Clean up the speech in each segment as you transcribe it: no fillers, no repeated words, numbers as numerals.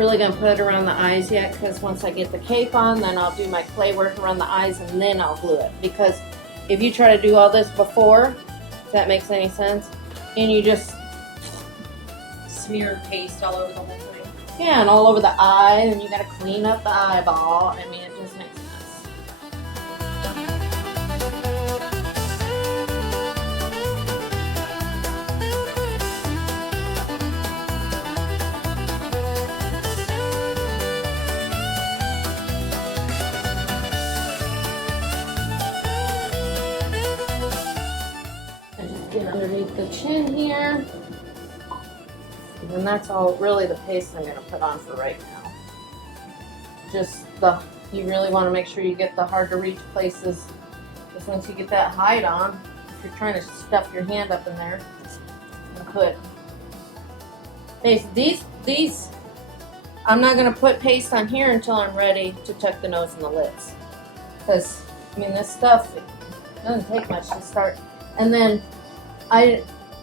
really gonna put it around the eyes yet, because once I get the cape on, then I'll do my clay work around the eyes and then I'll glue it. Because if you try to do all this before, if that makes any sense, and you just Smear paste all over the whole thing. yeah, and all over the eye, and you gotta clean up the eyeball. I mean, it just makes a mess. I just get underneath the chin here. And that's all really the paste I'm gonna put on for right now. Just you really wanna make sure you get the hard to reach places, because once you get that hide on, if you're trying to stuff your hand up in there and put paste, these, I'm not gonna put paste on here until I'm ready to tuck the nose and the lips. Because, I mean, this stuff, it doesn't take much to start. And then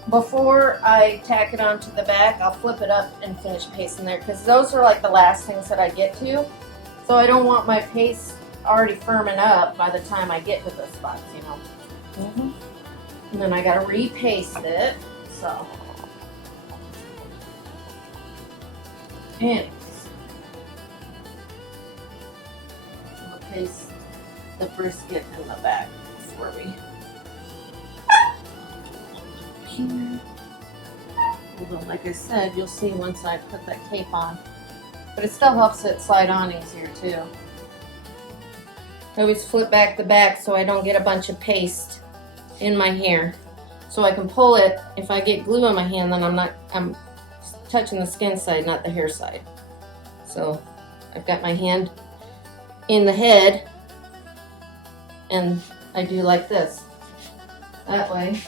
before I tack it onto the back, I'll flip it up and finish pasting there, because those are like the last things that I get to. So I don't want my paste already firming up by the time I get to the spots, you know. And then I gotta repaste it, so. Anyways, I'll paste the brisket in the back before we. Here. Although, like I said, you'll see once I put that cape on. But it still helps it slide on easier too. I always flip back the back so I don't get a bunch of paste in my hair. So I can pull it. If I get glue on my hand, then I'm touching the skin side, not the hair side. So I've got my hand in the head and I do like this. That way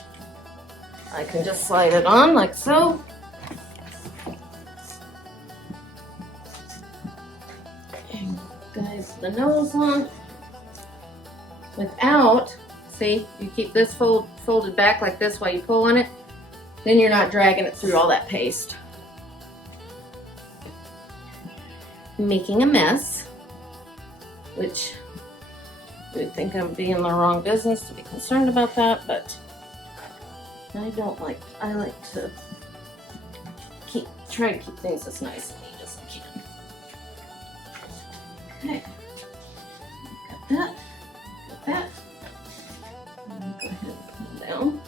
I can just slide it on like so. And guys, the nose on. Without, see, you keep this folded back like this while you pull on it, then you're not dragging it through all that paste. Making a mess, which you would think I would be in the wrong business to be concerned about that, but I like to try to keep things as nice and neat as I can. Okay, got that. I'm gonna go ahead and pull down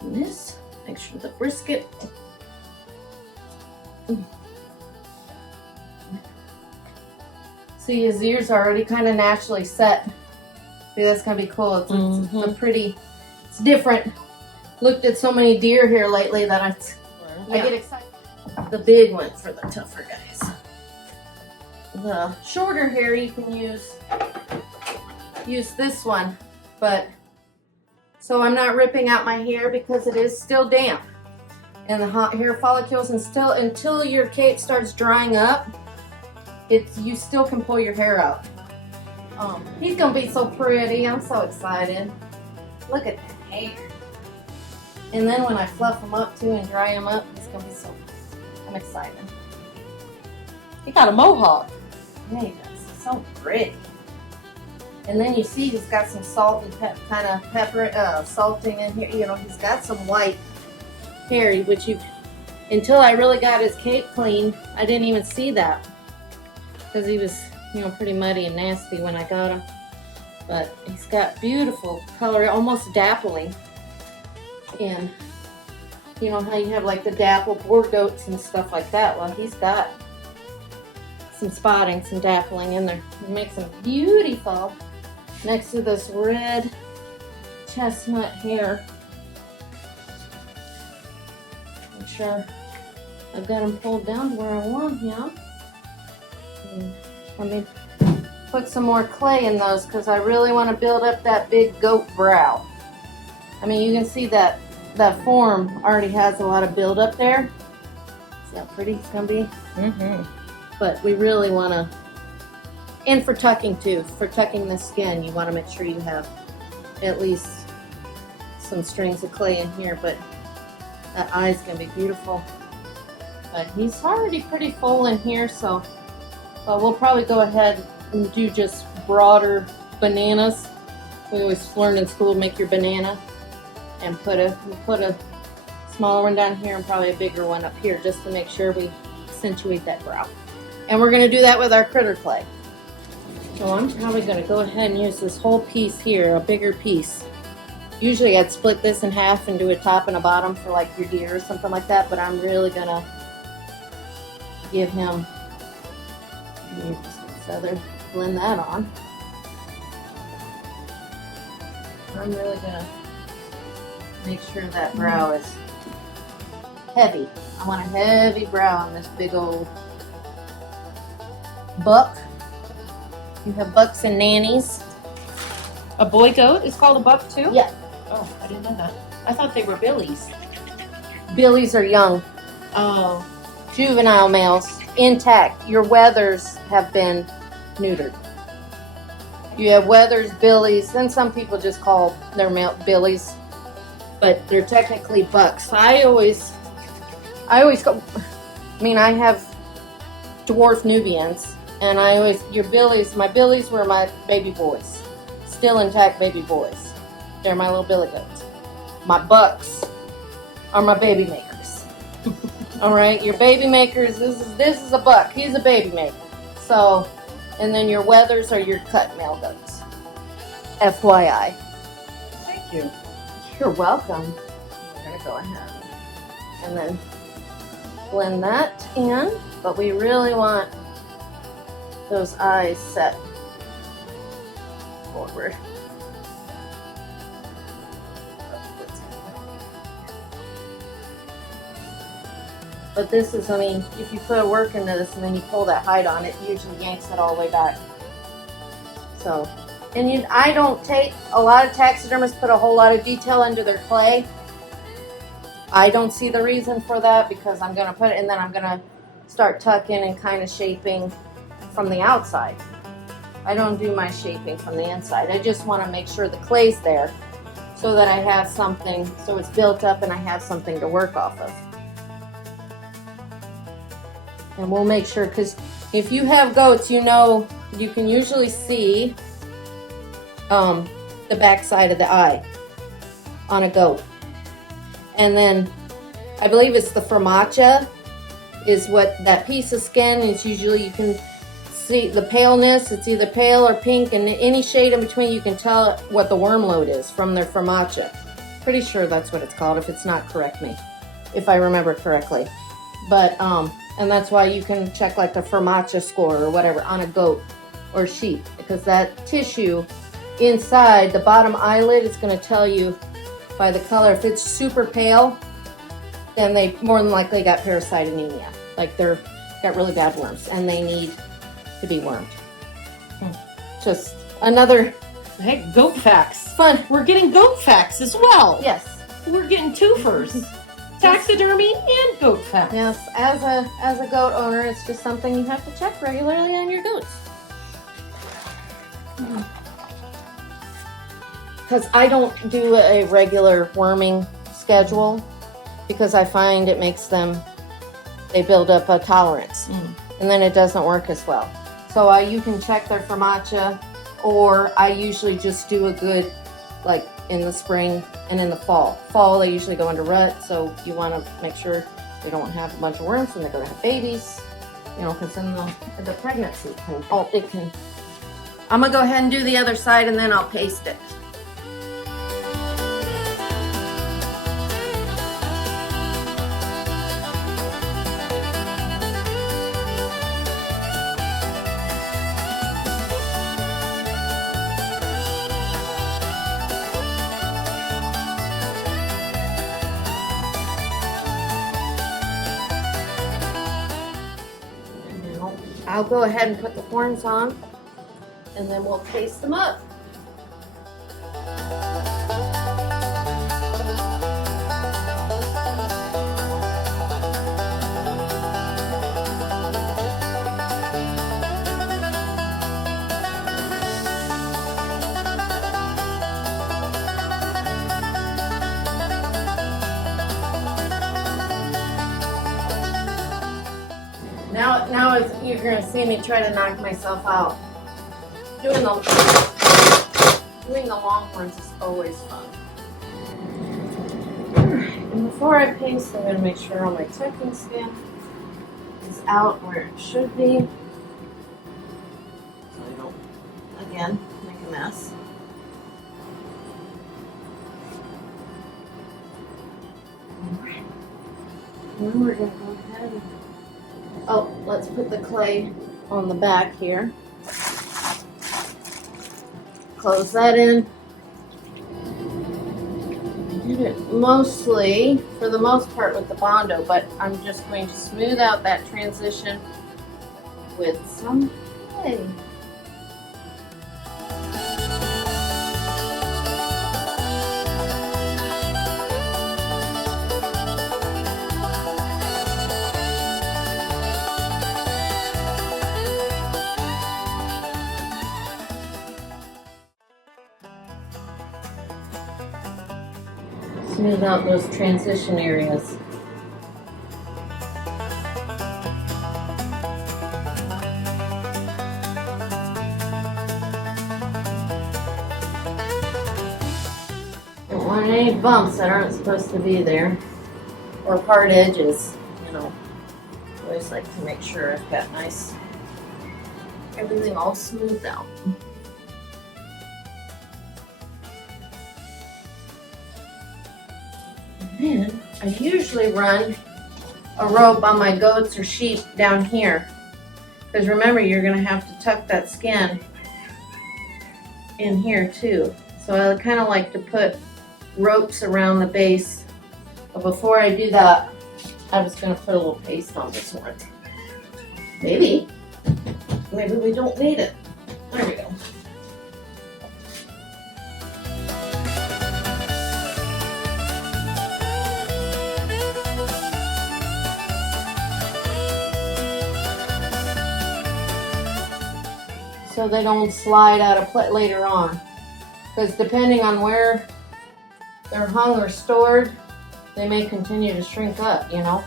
on this. Make sure the brisket. See, his ears are already kind of naturally set. See, that's gonna be cool. It's a pretty. It's different. Looked at so many deer here lately that I get excited. The big one for the tougher guys. The shorter hair you can use this one, but so I'm not ripping out my hair because it is still damp and the hot hair follicles, and still until your cape starts drying up, you still can pull your hair out. He's gonna be so pretty. I'm so excited. Look at that hair. And then when I fluff him up too and dry him up, it's gonna be so. I'm excited. He got a mohawk. Yeah, he does. So pretty. And then you see he's got some salt and kind of pepper, salting in here. You know, he's got some white hair, which until I really got his cape cleaned, I didn't even see that. Because he was, you know, pretty muddy and nasty when I got him. But he's got beautiful color, almost dappling. And you know how you have like the dapple boar goats and stuff like that? Well, he's got some spotting, some dappling in there. It makes him beautiful next to this red chestnut hair. Make sure I've got him pulled down to where I want him. And let me put some more clay in those because I really want to build up that big goat brow. I mean, you can see that form already has a lot of build up there. See how pretty it's gonna be? But we really want to, and for tucking too, for tucking the skin, you want to make sure you have at least some strings of clay in here, but that eye's gonna be beautiful. But he's already pretty full in here, so but we'll probably go ahead and do just broader bananas. We always learned in school, make your banana and put a smaller one down here and probably a bigger one up here just to make sure we accentuate that brow. And we're gonna do that with our critter clay. So I'm probably gonna go ahead and use this whole piece here, a bigger piece. Usually I'd split this in half and do a top and a bottom for like your deer or something like that, but I'm really gonna give him feather, blend that on. I'm really gonna make sure that brow is heavy. I want a heavy brow on this big old buck. You have bucks and nannies. A boy goat is called a buck too? Yeah. Oh, I didn't know that. I thought they were billies. Billies are young. Oh. Juvenile males, intact. Your wethers have been neutered. You have wethers, billies, and some people just call their male billies, but they're technically bucks. I always go. I have dwarf Nubians, and your billies. My billies were my baby boys, still intact baby boys. They're my little billy goats. My bucks are my baby makers. All right, your baby makers. This is a buck. He's a baby maker. So, and then your wethers are your cut male goats. FYI. Thank you. You're welcome. We're gonna go ahead and then blend that in, but we really want those eyes set forward. But this is, if you put a work into this and then you pull that hide on, it usually yanks it all the way back. So, and I don't take, a lot of taxidermists put a whole lot of detail into their clay. I don't see the reason for that because I'm going to put it, and then I'm going to start tucking and kind of shaping from the outside. I don't do my shaping from the inside. I just want to make sure the clay's there so that I have something, so it's built up and I have something to work off of. And we'll make sure, because if you have goats, you can usually see the back side of the eye on a goat. And then I believe it's the formatia is what that piece of skin is. Usually you can see the paleness. It's either pale or pink, and any shade in between you can tell what the worm load is from their formatia. Pretty sure that's what it's called. If it's not, correct me if I remember correctly. But and that's why you can check like the formatia score or whatever on a goat or sheep, because that tissue inside the bottom eyelid is going to tell you by the color. If it's super pale, then they more than likely got parasite anemia. Like they're got really bad worms and they need to be wormed. Just another Hey, goat facts. fun. We're getting goat facts as well. Yes. We're getting twofers. Taxidermy and goat facts. Yes, as a goat owner, it's just something you have to check regularly on your goats. Because I don't do a regular worming schedule because I find it makes they build up a tolerance, and then it doesn't work as well. So you can check their formatia, or I usually just do a good, like in the spring and in the fall. Fall, they usually go into rut, so you want to make sure they don't have a bunch of worms when they're going to have babies, because then the pregnancy can, I'm going to go ahead and do the other side and then I'll paste it. I'll go ahead and put the horns on, and then we'll paste them up. you're gonna see me try to knock myself out. Doing the long ones is always fun. And before I paste, I'm gonna make sure all my tucking skin is out where it should be. So I don't, again, make a mess. Alright. And then we're gonna go ahead and, oh, let's put the clay on the back here. Close that in. I did it mostly, for the most part, with the Bondo, but I'm just going to smooth out that transition with some clay. Smooth out those transition areas. Don't want any bumps that aren't supposed to be there, or hard edges, you know. Always like to make sure I've got everything all smoothed out. Then I usually run a rope on my goats or sheep down here, because remember, you're going to have to tuck that skin in here too. So I kind of like to put ropes around the base. But before I do that, I'm just going to put a little paste on this one. Maybe we don't need it. There we go. So they don't slide out of play later on. Because depending on where they're hung or stored, they may continue to shrink up, you know.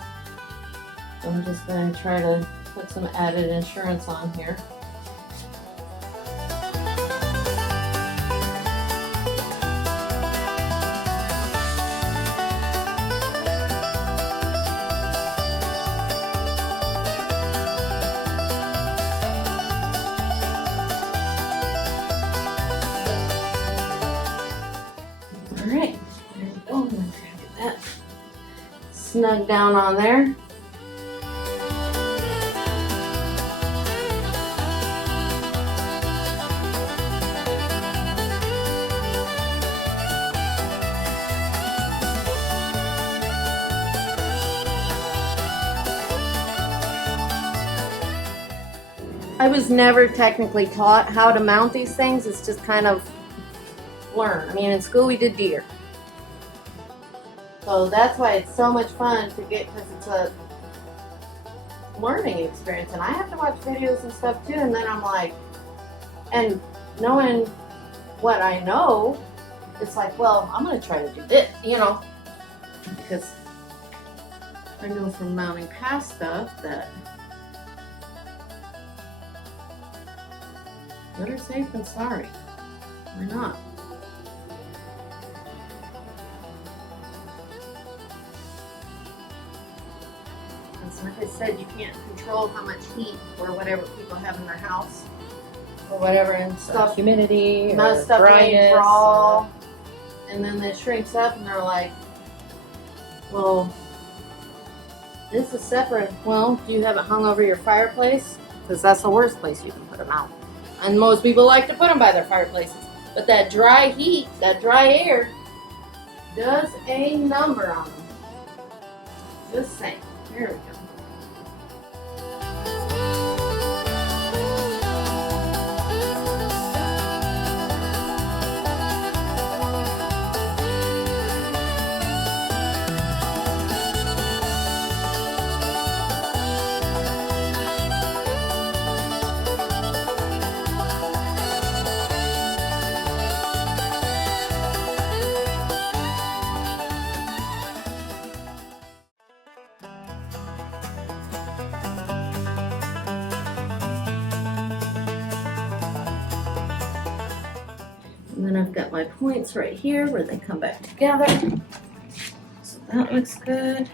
So I'm just going to try to put some added insurance on here. Alright, there we go. I'm going to get that snug down on there. I was never technically taught how to mount these things. It's just kind of learn. I mean, in school we did deer. So that's why it's so much fun to get, because it's a learning experience. And I have to watch videos and stuff too, and then I'm like, and knowing what I know, it's like, well, I'm going to try to do this, you know, because I know from mounting past stuff that better safe than sorry. Why not? Because like I said, you can't control how much heat or whatever people have in their house or whatever, and stuff, humidity, or stuff may dryness, draw, and then it shrinks up, and they're like, well, this is separate. Well, do you have it hung over your fireplace? Because that's the worst place you can put them out. And most people like to put them by their fireplaces. But that dry heat, that dry air, does a number on them. Just saying. Here we go. then I've got my points right here where they come back together. So that looks good,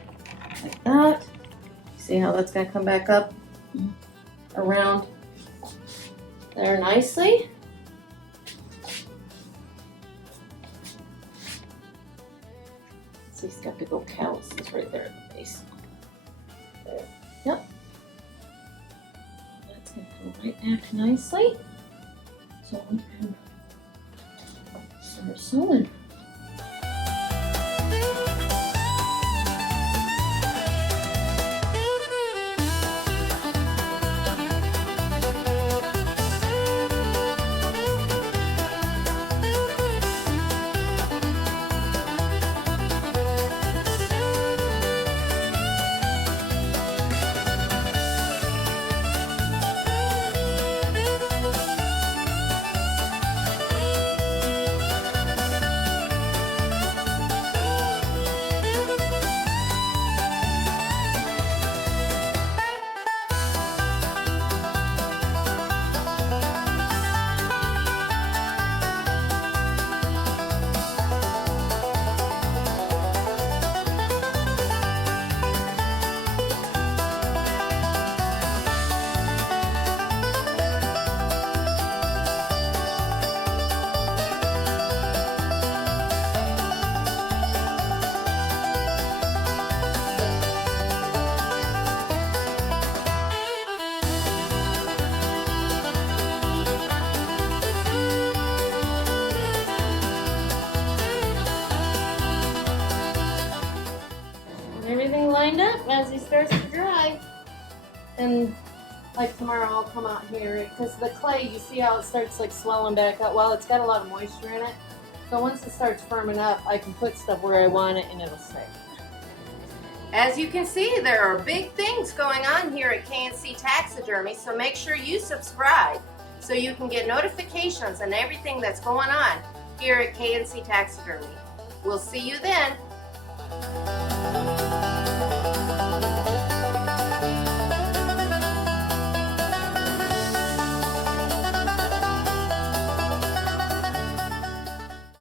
like that. See how that's gonna come back up around there nicely. So he's got big old calluses right there at the base. There. Yep. That's gonna come right back nicely. So we can start sewing. Everything lined up as he starts to dry. And like tomorrow I'll come out here because the clay, you see how it starts like swelling back up. Well, it's got a lot of moisture in it. So once it starts firming up, I can put stuff where I want it and it'll stay. As you can see, there are big things going on here at K&C Taxidermy, so make sure you subscribe so you can get notifications on everything that's going on here at K&C Taxidermy. We'll see you then.